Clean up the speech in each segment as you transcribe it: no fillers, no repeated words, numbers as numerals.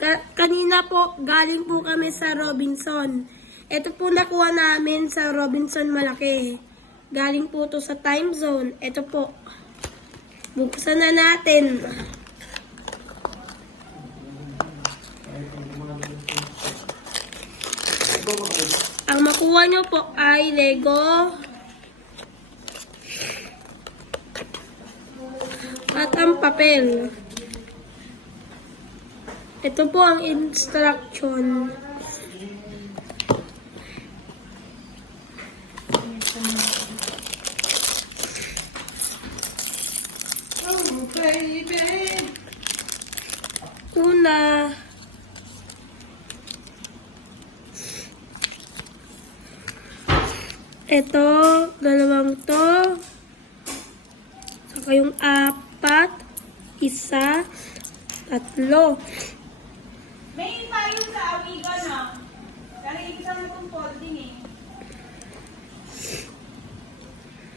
Kanina po, galing po kami sa Robinson. Ito po nakuha namin sa Robinson Malaki. Galing po to sa time zone. Ito po. Buksan na natin. Ang makuha nyo po ay Lego at ang papel. Ito po ang instruction. Oh, baby. Una, ito, dalawang to, saka yung apat, isa, tatlo. May payong sa Amiga na. Pero isa mo itong folding eh.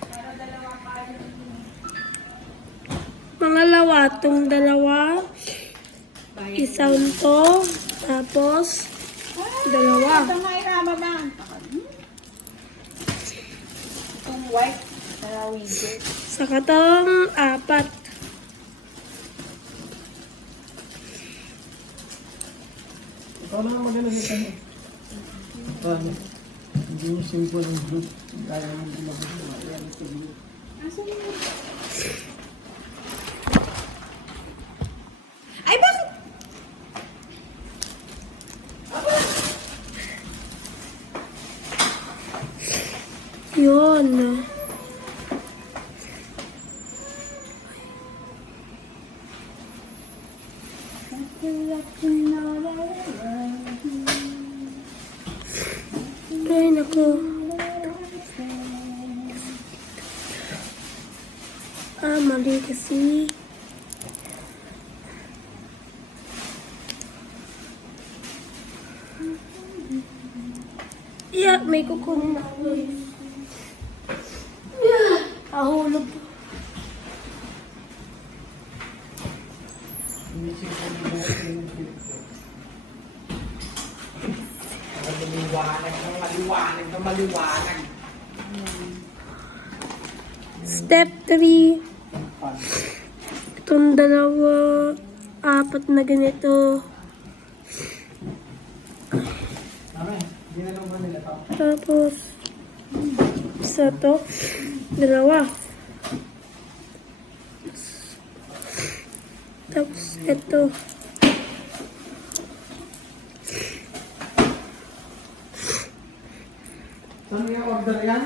Pero dalawa payong. Pangalawa, itong dalawa, isang to, tapos, dalawa. Ito nga irama ba? Itong white na widget. Saka itong apat. Ikaw na maganda sa kanya. Hindi mo simple yung blue. Kaya mo lumabas na. Ayan ito blue. Asan mo? Ay, bakit? Yun. Ay, naku. Mali kasi. Yeah, may kukunin ako. Ahulog. Hindi simple yung blue. Maliwanag. Step 3. Itong dalawa, apat na ganito. Hindi na lang ba nila ito? Tapos, isa to, dalawa. Tapos, ito. Saan yung order yan?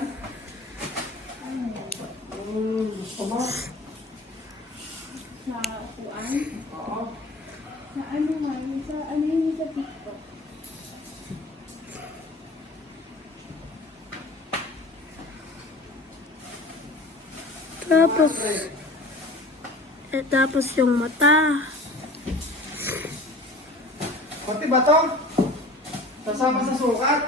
Gusto mo? Sa upuan? Oo. Sa ano man? Sa ano yun sa TikTok? Tapos yung mata. Pati ba to? Kasama sa sukat?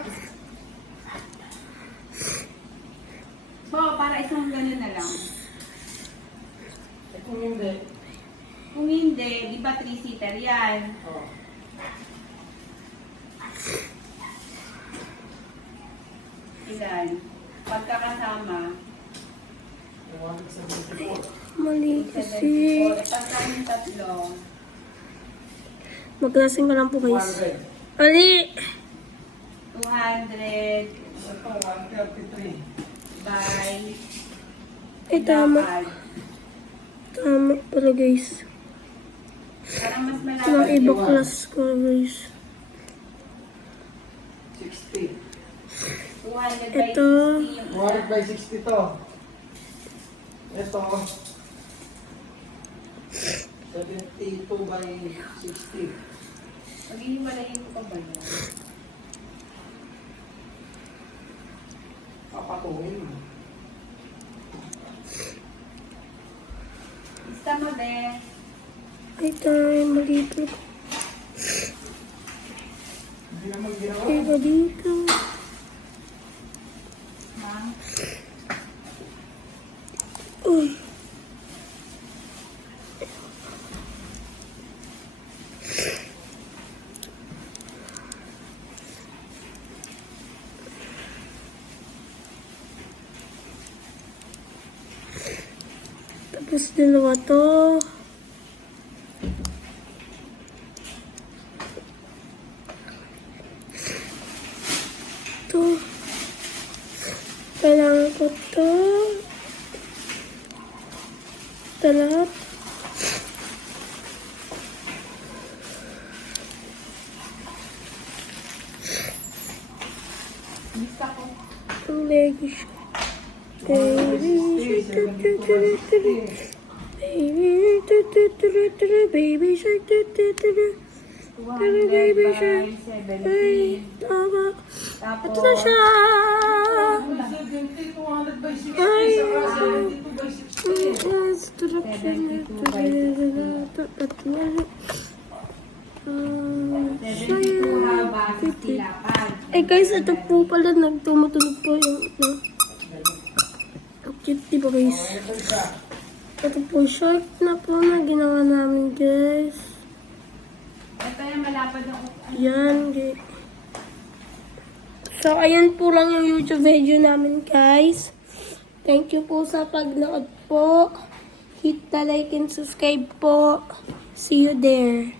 So, para isang ganun na lang. Kung hindi. Kung hindi, di ba 3-seater yan? Oo. Ilan? Pagkakasama, Mali 74. kasi. Pagka yung tatlo, Maglasing ka lang po guys. 100. Mali! 200 Ito, 133. by Ay, tama. dapat. Tama pala guys. Parang mas Mga malapit iba yun. class ko guys. 60. 200 by Ito. 60 yung 100 by 60 to. Ito. 72 by 60. Pag-iwalayin ko pa ba yun? Papatuhin mo. Basta mo, be. Ay, tayo. Mali po. Hindi naman ginawa. Ay, dito. Ha? Uy. Tapos dalawa to. To. Kailangan ko to. Ito lahat. Lista ko. Ang legi siya. Baby shark, baby shark, baby shark. Ay, tama. Ito na siya. Ay, eh guys, ito po pala nagtumutunog po yung ang cute, diba guys? Ito po short na po na ginawa namin guys. Ito yung malapad ng Yan guys. So ayun po lang yung YouTube video namin guys. Thank you po sa pagnood po. Hit the like and subscribe po. See you there.